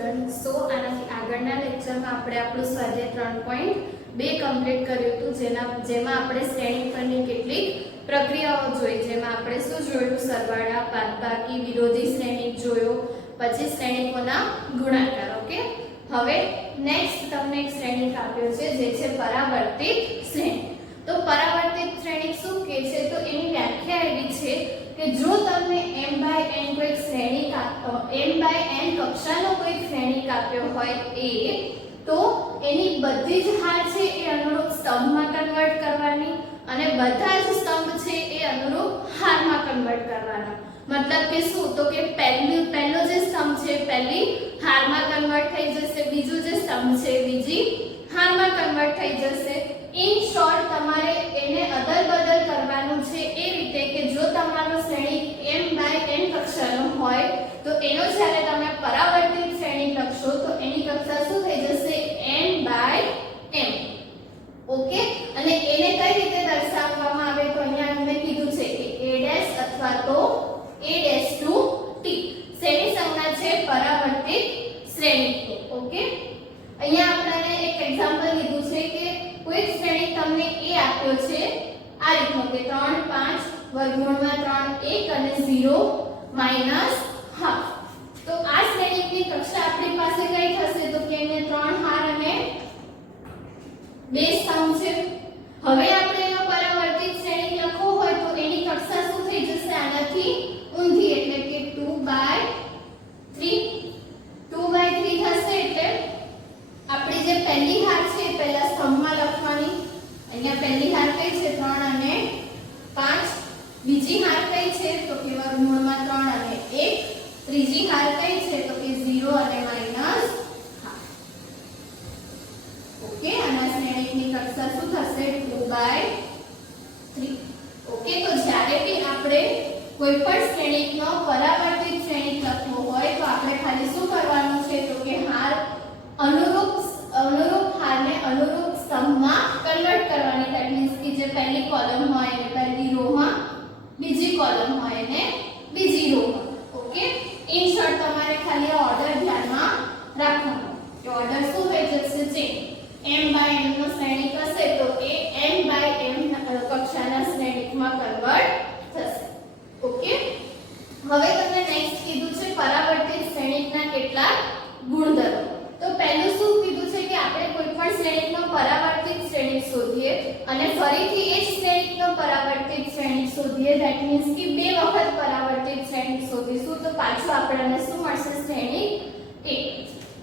Student, સો આનાથી આગળના લેક્ચરમાં આપણે આપણું સ્વાધ્યાય 3.2 કમ્પ્લીટ કર્યું હતું, જેમાં આપણે શ્રેણી પરની કેટલીક પ્રક્રિયાઓ જોઈ, જેમાં આપણે શું જોયું? સરવાળા, બાદબાકી, વિરોધી શ્રેણિક જોયો, પછી શ્રેણિકોના ગુણાકાર. ઓકે, હવે નેક્સ્ટ તમને એક શ્રેણિક આપ્યો છે જે છે પરાવર્તિત શ્રેણિક. તો પરાવર્તિત શ્રેણિક શું કહે છે? તો એની વ્યાખ્યા એવી છે કે જો તમને m/n કોઈક શ્રેણિક m/n કક્ષાનો કોઈક શ્રેણિક આપ્યો હોય તો એની બધી જ હાર છે એ અનુરૂપ સ્તંભમાં કન્વર્ટ કરવાની અને બધા જ સ્તંભ છે એ અનુરૂપ હારમાં કન્વર્ટ કરવાના. મતલબ કે શું? તો કે પહેલો જે સ્તંભ છે પહેલી હારમાં કન્વર્ટ થઈ જશે, બીજું જે સ્તંભ છે બીજી હારમાં કન્વર્ટ થઈ જશે. ઇન શોર્ટ તમારે એને અદલ-બદલ કરવાનું છે એ રીતે કે જો તમારો શ્રેણિક m/n કક્ષાનો હોય તો એનો જ્યારે તમે પરાવર્તિત શ્રેણિક લખશો તો એની કક્ષા શું થઈ જશે? n/m. ઓકે, અને એને કઈ રીતે દર્શાવવામાં આવે તો અહીંયા મેં કીધું છે કે a' અથવા તો a' to t શ્રેણી સંજ્ઞા છે પરાવર્તિત શ્રેણિકની. ઓકે, અહીંયા આપણે એક એક્ઝામ્પલ લીધું છે કે કોઈ શ્રેણિક તમને a આપ્યો છે આ રીતનો કે 3 5 વર્ગમૂળમાં 3 1 અને 0 -½ તો આ શ્રેણિકની કક્ષા આપણી પાસે કઈ થશે? તો કે એને 3 હાર અને 2 સ્તંભ છે. હવે આપણે એનો પરાવર્તિત શ્રેણિક લખવો હોય તો એની કક્ષા શું થઈ જશે? આનાથી ઊંધી, એટલે કે 2/3 થશે. એટલે આપણી જે પહેલી હાર છે પહેલા સ્તંભમાં લખવાની. અહીંયા પહેલી હાર કઈ છે? 3 અને 5. બીજી હાર કઈ છે? તો કે વર્ગમૂળમાં 3 અને 1. ત્રીજી હાર કઈ છે? તો કે 0 અને -½ ઓકે, આના શ્રેણિકની કક્ષા શું થશે? 2/3. ઓકે, તો જ્યારે બી આપણે કોઈ પણ શ્રેણિકનો પરાવર્તિત શ્રેણિક લખવો હોય તો આપણે ખાલી શું કરવાનું છે? તો કે હાર અનુરૂપ હારને અનુરૂપ સ્તંભમાં કન્વર્ટ કરવાની. ધેટ મીન્સ કે જે પહેલી કોલમ હોય એને પહેલી રોમાં, બીજી કોલમ હોય એને બીજી રોમાં. ઓકે, ઇન શોર્ટ તમારે ખાલી આ ઓર્ડર ધ્યાનમાં રાખવાનો કે ઓર્ડર શું થઈ જશે? ચેન્જ. m/n નો શ્રેણિક હશે તો એ n/m કક્ષાના શ્રેણિકમાં કન્વર્ટ થશે. ઓકે, હવે તમને નેક્સ્ટ કીધું છે પરાવર્તિત શ્રેણિકના કેટલાક ગુણધર્મો. તો પહેલું શું કીધું છે કે આપણે કોઈ પણ શ્રેણિકનો પરાવર્તિત શ્રેણિક શોધીએ અને ફરીથી એ જ શ્રેણિકનો પરાવર્તિત શ્રેણિક શોધીએ. ધેટ મીન્સ કે બે વખત પરાવર્તિત શ્રેણિક શોધીશું તો પાછું આપણને શું મળશે? શ્રેણિક a.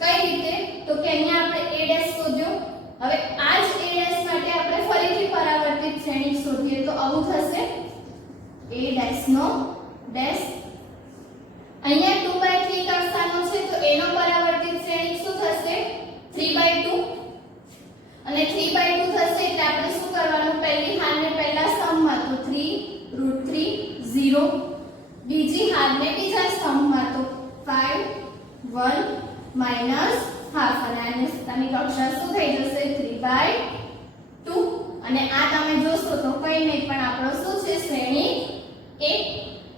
કઈ રીતે? તો કે અહીંયા આપણે a' શોધ્યો. હવે આ જ a' માટે આપણે ફરીથી પરાવર્તિત શ્રેણિક શોધીએ તો આવું થશે a' નો ડેશ. અહીંયા 2/3 કક્ષાનો છે તો એનો પરાવર્તિત શ્રેણિક શું થશે? 3/2 અને 3/2 થશે એટલે આપણે શું કરવાનું? પહેલી હારને પહેલા સ્તંભમાં તો 3√3 0, બીજી હારને બીજા સ્તંભમાં તો 5 1 -½ અને આની કક્ષા શું થઈ જશે? 3/2. અને આ તમે જોશો તો કંઈ નહીં પણ આપણો શું છે? શ્રેણિક a.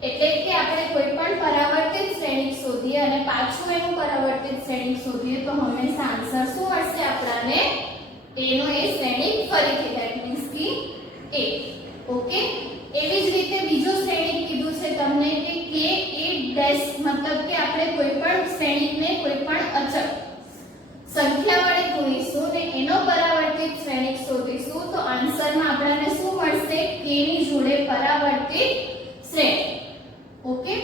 એટલે કે આપણે કોઈ પણ પરાવર્તિત શ્રેણિક શોધીએ અને પાછું એનું પરાવર્તિત શ્રેણિક શોધીએ તો હંમેશા આન્સર શું મળશે આપણને? a નો એ શ્રેણિક ફરીથી. ધેટ મીન્સ કે a. ઓકે, એવી જ રીતે બીજું શ્રેણિક કીધું છે તમને કે k a' મતલબ કે આપણે કોઈ પણ શ્રેણિકને કોઈ પણ અચળ સંખ્યા વડે ગુણીશું ને એનો પરાવર્તિત શ્રેણિક શોધીશું તો આન્સરમાં આપણને શું મળશે? k ની જોડે પરાવર્તિત શ્રેણિક. ઓકે,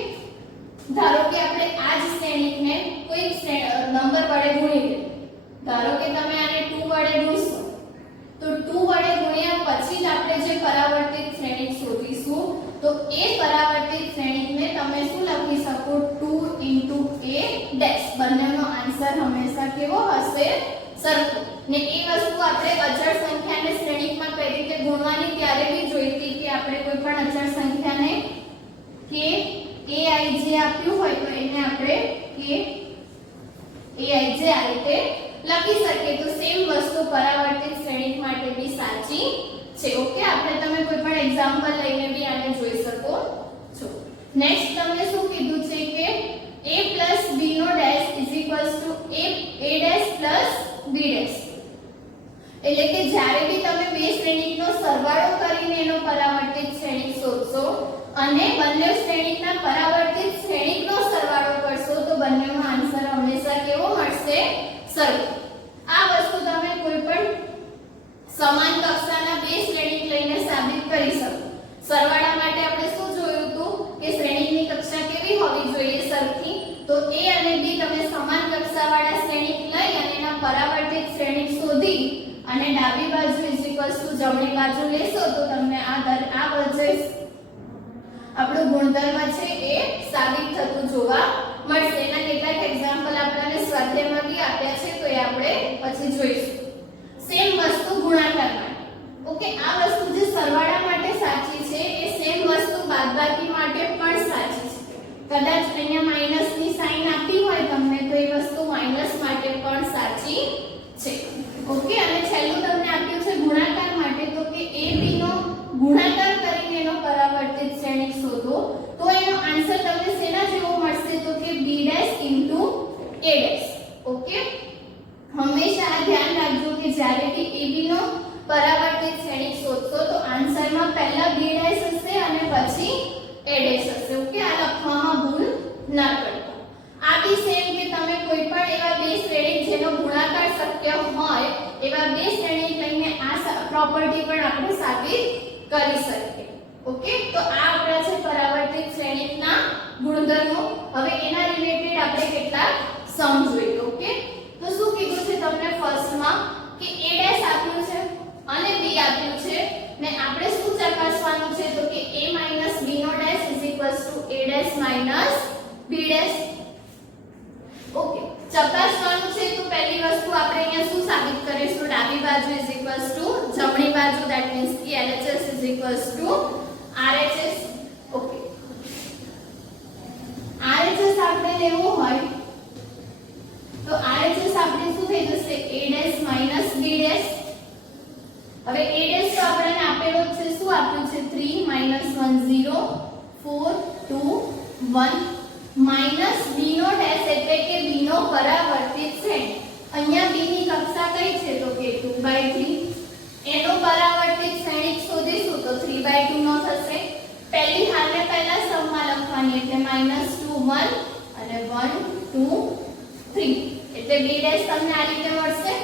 ધારો કે આપણે આ જ શ્રેણિકને કોઈ નંબર વડે ગુણી લઈએ. ધારો કે તમે આને 2 વડે ગુણશો તો 2 વડે ગુણ્યા પછી જ આપણે જે પરાવર્તિત શ્રેણિક શોધીશું તો એ પરાવર્તિત શ્રેણિકને તમે શું લખી શકો? 2 * a'. બંનેનો આન્સર હંમેશા કેવો હશે? સરખો. ને એ વસ્તુ આપણે અચળ સંખ્યાને શ્રેણિકમાં કઈ રીતે ગુણવાની ત્યારે બી જોઈતી કે આપણે કોઈ પણ અચળ સંખ્યાને કે ai જે આપ્યું હોય તો એને આપણે કે ai જે આ રીતે લખી શકીએ. તો સેમ વસ્તુ પરાવર્તિત શ્રેણિક માટે બી સાચી છે. ઓકે, આપણે તમે કોઈ પણ એક્ઝામ્પલ લઈને બી આને જોઈ શકો છો. નેક્સ્ટ તમને શું કીધું છે કે a + b નો ડેશ = a એટલે કે જ્યારે બી તમે બે શ્રેણિકનો સરવાળો કરીને એનો પરાવર્તિત શ્રેણિક શોધશો અને બંને શ્રેણિકના પરાવર્તિત શ્રેણિકનો સરવાળો કરશો તો બંનેનો આન્સર હંમેશા કેવો મળશે? સરખો. આ વસ્તુ તમે કોઈ પણ સમાન કક્ષાના બે શ્રેણિક લઈને સાબિત કરી શકો. સરવાળા માટે આપણે શું જોયું હતું કે શ્રેણિકની કક્ષા કેવી હોવી જોઈએ? સરખી. તો a અને b તમે સમાન કક્ષાવાળા શ્રેણિક લઈ અને એના પરાવર્તિત શ્રેણિક શોધી અને ડાબી બાજુ જમણી બાજુ લેશો તો તમને આ વચ્ચે આપણું ગુણધર્મ છે એ સાબિત થતું જોવા મળશે. એના કેટલાક એક્ઝામ્પલ આપણને સ્વાધ્યાયમાં બી આપ્યા છે તો એ આપણે પછી જોઈશું. સેમ વસ્તુ ગુણાકાર માટે. ઓકે, આ વસ્તુ જે સરવાળા માટે સાચી છે એ સેમ વસ્તુ બાદબાકી માટે પણ સાચી છે. કદાચ અહીંયા માઈનસની સાઈન આપી હોય તમને તો એ વસ્તુ માઈનસ માટે પણ સાચી છે. ઓકે, અને છેલ્લું તમને આપ્યું છે ગુણાકાર માટે તો કે a b નો ગુણાકાર કરીને એનો પરાવર્તિત શ્રેણિક શોધો તો એનો આન્સર તમને શેના જેવો મળશે? તો કે b' a'. ઓકે, હંમેશા આ ધ્યાન રાખજો કે જ્યારે બી a b નો પરાવર્તિત શ્રેણિક શોધશો તો આન્સરમાં પહેલા b' હશે અને પછી a' હશે. ઓકે, આ લખવામાં ભૂલ ન કરતા. આ બી સેમ કે તમે કોઈ પણ એવા બે શ્રેણિક જેનો ગુણાકાર શક્ય હોય એવા બે શ્રેણિક લઈને આ પ્રોપર્ટી પણ આપણે સાબિત કરી શકીએ. ઓકે, તો આ આપણા છે પરાવર્તિત શ્રેણિકના ગુણધર્મો. હવે એના રિલેટેડ આપણે કેટલાક સમ જોઈએ. ઓકે, તો શું કીધું છે તમને ફર્સ્ટમાં કે a' આપ્યું છે અને b આપ્યું છે ને આપણે શું ચકાસવાનું છે તો કે a - b નો ડેશ a' - b'. ઓકે, ચકાસવાનું છે તો પહેલી વસ્તુ આપણે અહીંયા શું સાબિત કરીશું? ડાબી બાજુ જમણી બાજુ that means કે LHS RHS. ઓકે, RHS આપણે લેવું હોય તો RHS આપણે શું થઈ જશે? a' - b'. હવે a' તો આપણને આપેલો છે, શું આપ્યું છે? 3 - 1 0 4 2 1 માઈનસ b નો ડેશ એટલે કે b નો પરાવર્તિત શ્રેણિક. અહીંયા b ની કક્ષા કઈ છે તો કે 2/3. એનો પરાવર્તિત શ્રેણિક શોધીશું તો 3/2 નો થશે. પહેલી હાલને પહેલા સમમાં લખવાની એટલે -2 1 અને 1 2 3 એટલે b' તમને આ રીતે મળશે.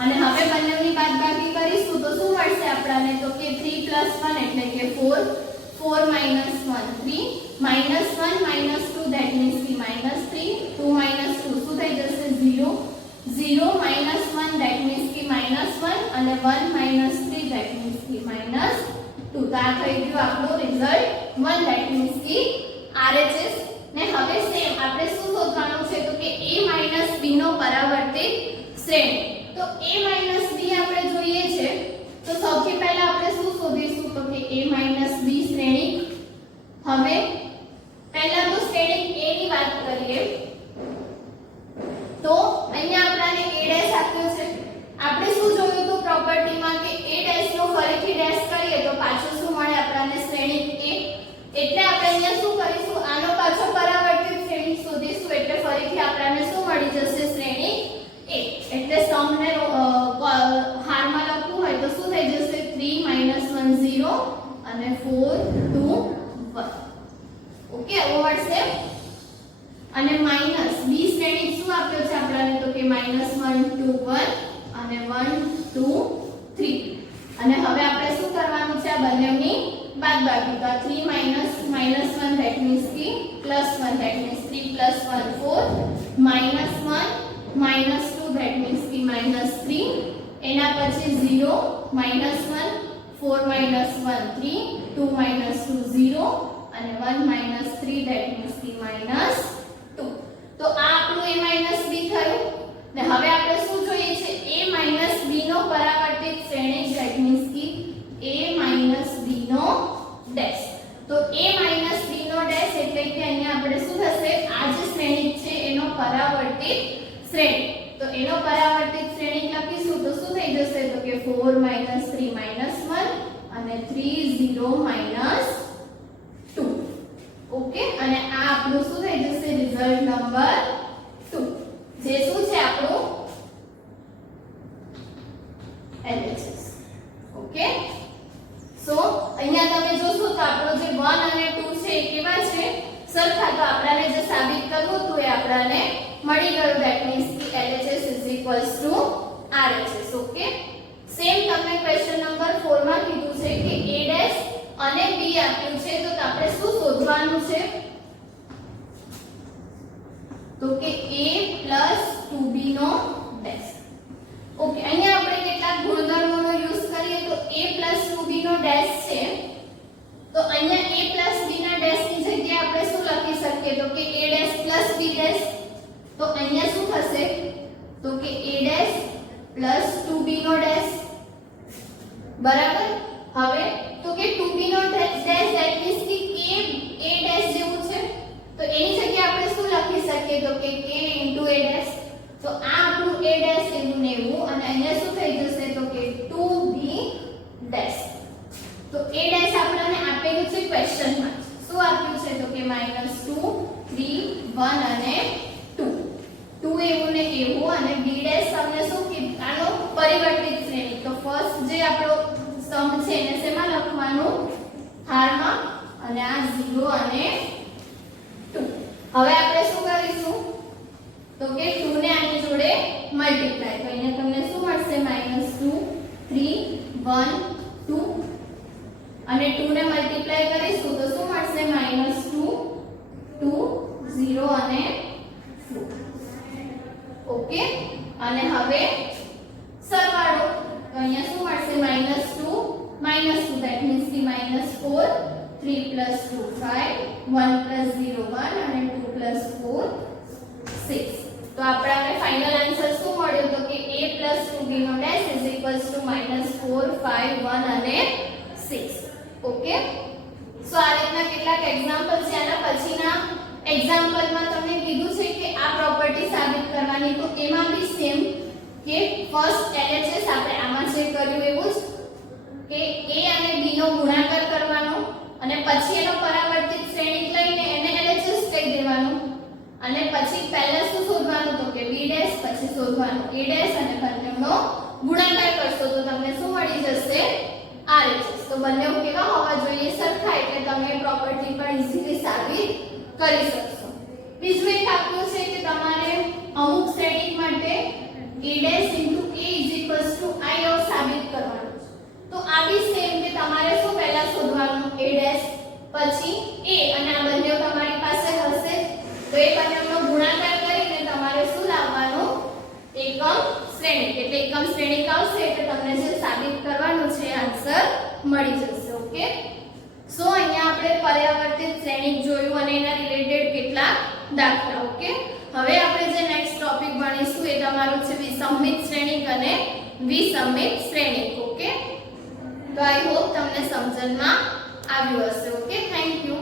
અને હવે બંનેની બાદબાકી કરીશું તો શું મળશે આપણને? તો કે 3 + 1 એટલે કે 4 4 - 1 3 -1 - 2 that means કે -3 2 - 2 શું થઈ જશે? 0 0 - 1 that means કે -1 અને 1 - 3 that means કે -2. તો આ થઈ ગયું આપણો રિઝલ્ટ 1 that means કે RHS. ને હવે સેમ આપણે શું શોધવાનું છે તો કે a - b નો પરાવર્તિત શ્રેણિક. તો a - b આપણે જોઈએ છે તો સૌથી પહેલા આપણે શું શોધીશું તો કે a - b શ્રેણિક. હવે પહેલા તો શ્રેણિક a ની વાત કરીએ તો અહીંયા આપણને a' આપ્યો છે. આપણે શું જોયું તો પ્રોપર્ટીમાં કે a' નો ફરીથી ડેશ કરીએ તો પાછું શું મળે આપણને? શ્રેણિક a. એટલે આપણે અહીંયા શું કરીશું? આનો પાછો પરાવર્તિત શ્રેણિક શોધીશું એટલે ફરીથી આપણને શું મળી જશે? શ્રેણિક a. એટલે સમને હારમાં લખવું હોય તો શું થઈ જશે? 3 - 1 0 અને 4 2 1. ઓકે, આવું મળશે. અને માઈનસ b શ્રેણિક શું આપ્યો છે આપણને તો કે -1 2 1 અને 1 2 3. અને હવે આપણે શું કરવાનું છે? આ બંનેની બાદબાકી. તો 3 - -1 that means કે +1 that means 3 + 1 4 -1 -2 that means કે -3. એના પછી 0 -1 4 - 1 3 2 - 2 0 અને 1 - 3 that means કે -2. તો આ આપણું a - b થયું. ને હવે આપણે શું જોઈએ છે? a - b નો પરાવર્તિત શ્રેણિક that means કે a - b નો ડેશ. તો a - b નો ડેશ એટલે કે અહીંયા આપણે શું થશે? આ જે શ્રેણિક છે એનો પરાવર્તિત શ્રેણિક. તો એનો પરાવર્તિત શ્રેણિક લખીશું તો શું થઈ જશે? તો કે 4 - 3 - 1 અને 3 0 - 2. ઓકે, અને આ આપણું શું થઈ જશે? રિઝલ્ટ નંબર 2 જે શું છે આપણું આપણાને મળી ગયું. ધેટ મીન્સ કે LHS = RHS. ઓકે, સેમ તમને ક્વેશ્ચન નંબર 4 માં કીધું છે કે A' અને B આપ્યું છે, તો આપણે શું શોધવાનું છે? તો કે A + 2B નો ડેશ. ઓકે, અહીંયા આપણે કેટલાક ગુણધર્મોનો યુઝ કરીએ તો A + 2B નો ડેશ છે, તો અહીંયા A + B ના ડેશ ની જગ્યાએ આપણે શું લખી શકીએ? તો કે A' + B ડેશ. તો અહીંયા શું થશે? તો કે A' + 2B નો ડેશ. બરાબર. હવે તો કે 2B નો ડેશ ધેટ મીન્સ કે A જેવું છે, તો એની જગ્યાએ આપણે શું લખી શકીએ? તો કે K * A'. તો આ આપણું A' એવું ને એવું, અને અહીંયા શું થઈ જશે? તો કે 2B ડેશ. તો A' આપણને આપેલું છે ક્વેશ્ચનમાં. શું આપ્યું છે? તો કે -2 3 1 અને 2. 2 એવું ને એવું, અને B' તમને શું કીધું? આનો પરિવર્તિત શ્રેણી. તો ફર્સ્ટ જે આપણો સ્તંભ છે એને શેમાં લખવાનું? હારમાં, અને આ 0 અને 2. હવે આપણે શું કરીશું? તો કે 2 ને આની જોડે મલ્ટીપ્લાય. તો અહીંયા તમને શું મળશે? -2 3 1 2, અને 2 ને મલ્ટીપ્લાય કરીશું તો શું મળશે? -2 2 0 અને 2. ઓકે, અને હવે સરવાળો. તો અહીંયા શું મળશે? -2 -2 ધેટ મીન્સ કે -4 3 + 2 5 1 + 0 1 અને 2 + 4 6. તો આપણને ફાઇનલ આન્સર શું મળ્યો? તો કે A + 2B નો ડેશ = -4 5 1 અને 6. ઓકે, સો આ રીતના કેટલાક એક્ઝામ્પલ છે. આના પછીના એક્ઝામ્પલમાં તમને કીધું છે કે આ પ્રોપર્ટી સાબિત કરવાની. તો એમાં બી સેમ કે ફર્સ્ટ LHS આપણે આમાં જે કર્યું એવું જ કે A અને B નો ગુણાકાર કરવાનો, અને પછી એનો પરાવર્તિત શ્રેણિક લઈને એને LHS કહી દેવાનું, અને પછી પહેલા શું શોધવાનું? તો કે B' પછી શોધવાનું A' અને બંનેનો ગુણાકાર કરશો તો તમને શું મળી જશે? RHS. તો બંને કેવા હોવા જોઈએ? સરખા, એટલે તમે પ્રોપર્ટી પણ ઈઝીલી સાબિત કરી શકશો. બીજું એક આપ્યું છે કે તમારે અમુક શ્રેણિક માટે A' * I સાબિત કરવાનું છે. તો આ બી સેમ કે તમારે શું પહેલા શોધવાનું? A' પછી A, અને આ બંને તમારી પાસે હશે, તો એ બંનેનો ગુણાકાર કરીને તમારે શું લાવવાનું? એકમ શ્રેણિક. એટલે એકમ શ્રેણિક આવશે એટલે તમને જે સાબિત કરવાનું છે આન્સર મળી જશે. ઓકે, સો અહીંયા આપણે પરાવર્તિત શ્રેણિક જોયું અને એના રિલેટેડ કેટલાક દાખલા. ઓકે, હવે આપણે જે નેક્સ્ટ ટોપિક ભણીશું એ તમારું છે વિસંમિત શ્રેણિક અને વિસંમિત શ્રેણિક. ઓકે, તો આઈ હોપ તમને સમજણમાં આવ્યું હશે. Okay, thank you.